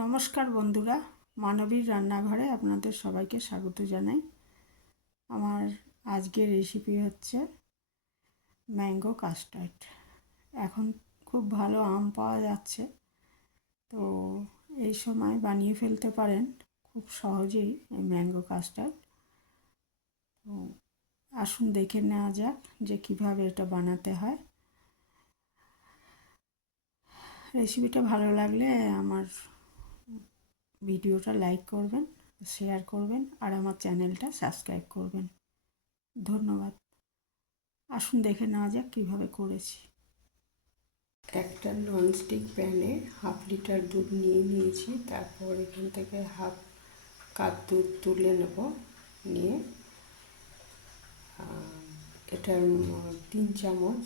নমস্কার বন্ধুরা, মানবীর রান্নাঘরে আপনাদের সবাইকে স্বাগত জানাই। আমার আজকের রেসিপি হচ্ছে ম্যাঙ্গো কাস্টার্ড। এখন খুব ভালো আম পাওয়া যাচ্ছে, তো এই সময় বানিয়ে ফেলতে পারেন খুব সহজেই এই ম্যাঙ্গো কাস্টার্ড। তো আসুন দেখে নেওয়া যাক যে কীভাবে এটা বানাতে হয়। রেসিপিটা ভালো লাগলে আমার ভিডিওটা লাইক করবেন, শেয়ার করবেন আর আমার চ্যানেলটা সাবস্ক্রাইব করবেন। ধন্যবাদ। আসুন দেখে নেওয়া যাক কীভাবে করেছি। একটা ননস্টিক প্যানে 1/2 লিটার দুধ নিয়ে নিয়েছি। তারপর এখান থেকে 1/2 কাপ দুধ তুলে নেব। নিয়ে এটার 3 চামচ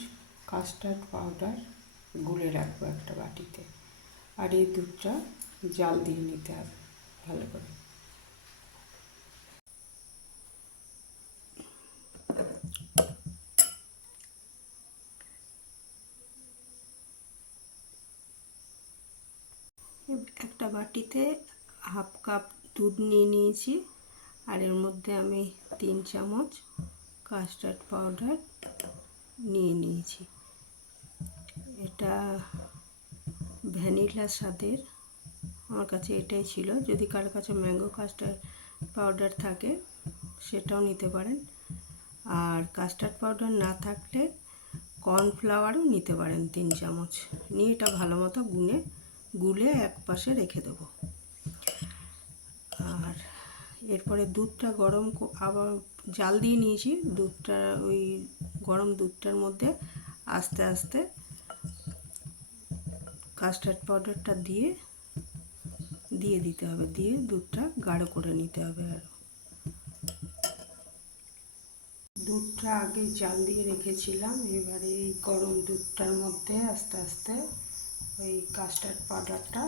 কাস্টার্ড পাউডার গুলে রাখবো একটা বাটিতে। আর এই দুধটা জাল দিয়ে নিতে হবে ভালো করে। একটা বাটিতে 1/2 কাপ দুধ নিয়ে নিয়েছি, আর এর মধ্যে আমি 3 চামচ কাস্টার্ড পাউডার নিয়ে নিয়েছি। এটা ভ্যানিলা স্বাদের, আমার কাছে এটাই ছিল। যদি কারো কাছে ম্যাঙ্গো কাস্টার্ড পাউডার থাকে সেটাও নিতে পারেন, আর কাস্টার্ড পাউডার না থাকলে কর্নফ্লাওয়ারও নিতে পারেন 3 চামচ। নিয়ে এটা ভালো মতো গুলে এক পাশে রেখে দেবো। আর এরপরে দুধটা আবার জাল দিয়ে নিয়েছি। দুধটা ওই গরম দুধটার মধ্যে আস্তে আস্তে কাস্টার্ড পাউডারটা দিয়ে দিতে হবে, দিয়ে দুধটা গাঢ় করে নিতে হবে। আর দুধটা আগে জাল দিয়ে রেখেছিলাম, এবারে এই গরম দুধটার মধ্যে আস্তে আস্তে ওই কাস্টার্ড পাউডারটা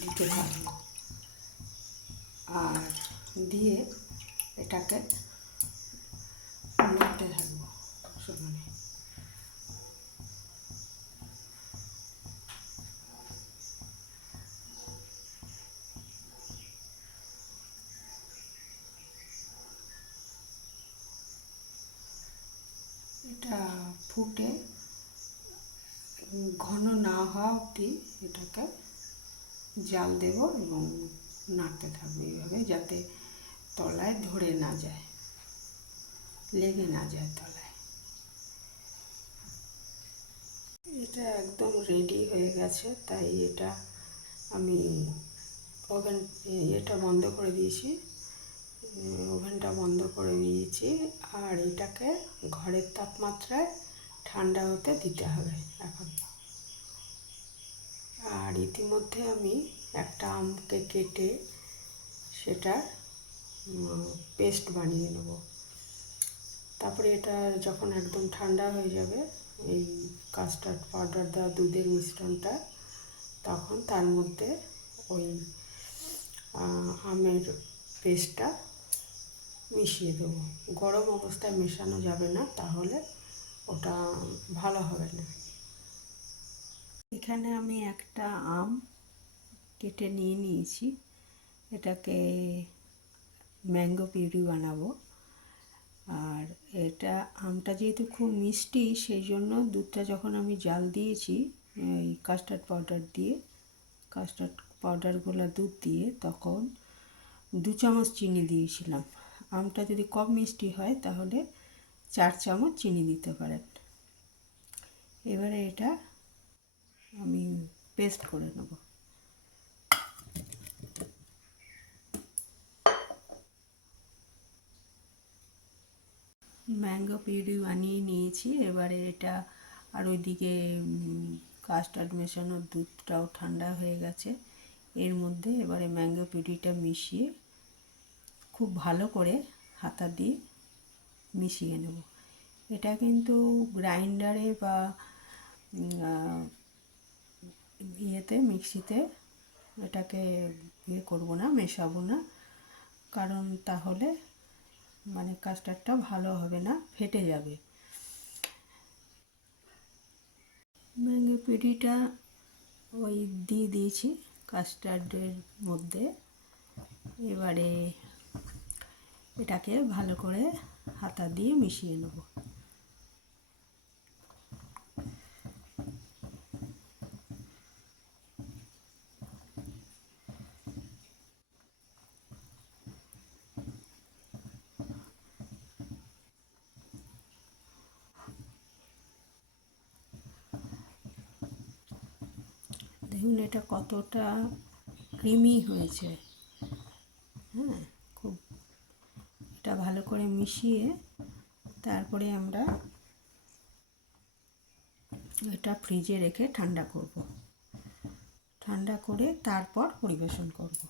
দিতে থাকবো। আর দিয়ে এটাকে নাড়তে থাকবো সমানে। এটা ফুটে ঘন না হওয়া অবধি এটাকে জাল দেব এবং নাড়তে থাকবো এইভাবে, যাতে তলায় ধরে না যায়, লেগে না যায় তলায়। এটা একদম রেডি হয়ে গেছে, তাই এটা আমি এটা বন্ধ করে দিয়েছি, ওভেনটা বন্ধ করে দিয়েছি। আর এটাকে ঘরের তাপমাত্রায় ঠান্ডা হতে দিতে হবে এখন। আর ইতিমধ্যে আমি একটা আমকে কেটে সেটা পেস্ট বানিয়ে নেব। তারপরে এটা যখন একদম ঠান্ডা হয়ে যাবে এই কাস্টার্ড পাউডার দেওয়া দুধের মিশ্রণটা, তখন তার মধ্যে ওই আমের পেস্টটা মিশিয়ে দেবো। গরম অবস্থায় মেশানো যাবে না, তাহলে ওটা ভালো হবে না। এখানে আমি একটা আম কেটে নিয়ে নিয়েছি, এটাকে ম্যাঙ্গো পিউরি বানাবো। আর এটা আমটা যেহেতু খুব মিষ্টি, সেই জন্য দুধটা যখন আমি জাল দিয়েছি এই কাস্টার্ড পাউডারগুলো দুধ দিয়ে, তখন 2 চামচ চিনি দিয়েছিলাম। আমটা যদি কম মিষ্টি হয় তাহলে 4 চামচ চিনি দিতে পারেন। এবারে এটা আমি পেস্ট করে নেব। ম্যাঙ্গো পিউরি বানিয়ে নিয়েছি। এবারে এটা, আর ওইদিকে কাস্টার্ড মেশানোর দুধটাও ঠান্ডা হয়ে গেছে। এর মধ্যে এবারে ম্যাঙ্গো পিউরিটা মিশিয়ে খুব ভালো করে হাতা দিয়ে মিশিয়ে নেব। এটা কিন্তু গ্রাইন্ডারে বা মিক্সিতে এটাকে করবো না, মেশাবো না, কারণ তাহলে কাস্টার্ডটা ভালো হবে না, ফেটে যাবে। ম্যাঙ্গো পিউরিটা ওই দিয়ে দিয়েছি কাস্টার্ডের মধ্যে এবারে এটাকে ভালো করে হাতা দিয়ে মিশিয়ে নেব। দেখুন এটা কতটা ক্রিমি হয়েছে। হ্যাঁ, খুব এটা ভালো করে মিশিয়ে তারপরে আমরা এটা ফ্রিজে রেখে ঠান্ডা করব। ঠান্ডা করে তারপর পরিবেশন করব।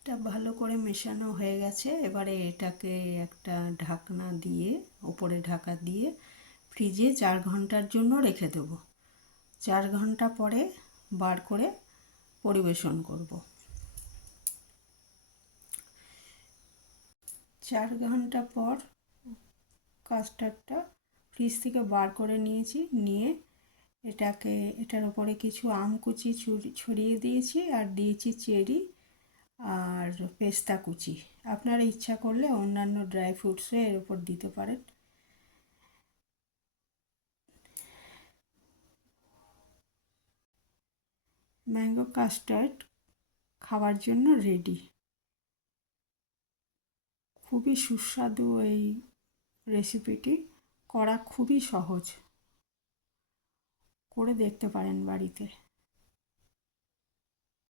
এটা ভালো করে মেশানো হয়ে গেছে। এবারে এটাকে একটা ঢাকনা দিয়ে, উপরে ঢাকা দিয়ে ফ্রিজে 4 ঘন্টার জন্য রেখে দেব। 4 ঘন্টা পরে বার করে পরিবেশন করব। 4 ঘন্টা পর কাস্টার্ডটা ফ্রিজ থেকে বার করে নিয়েছি। নিয়ে এটার উপরে কিছু আম কুচি ছড়িয়ে দিয়েছি, আর দিয়েছি চেরি আর পেস্তা কুচি। আপনারা ইচ্ছা করলে অন্যান্য ড্রাই ফ্রুটসও এর উপর দিতে পারেন। ম্যাঙ্গো কাস্টার্ড খাওয়ার জন্য রেডি। খুবই সুস্বাদু এই রেসিপিটি, করা খুবই সহজ। করে দেখতে পারেন বাড়িতে।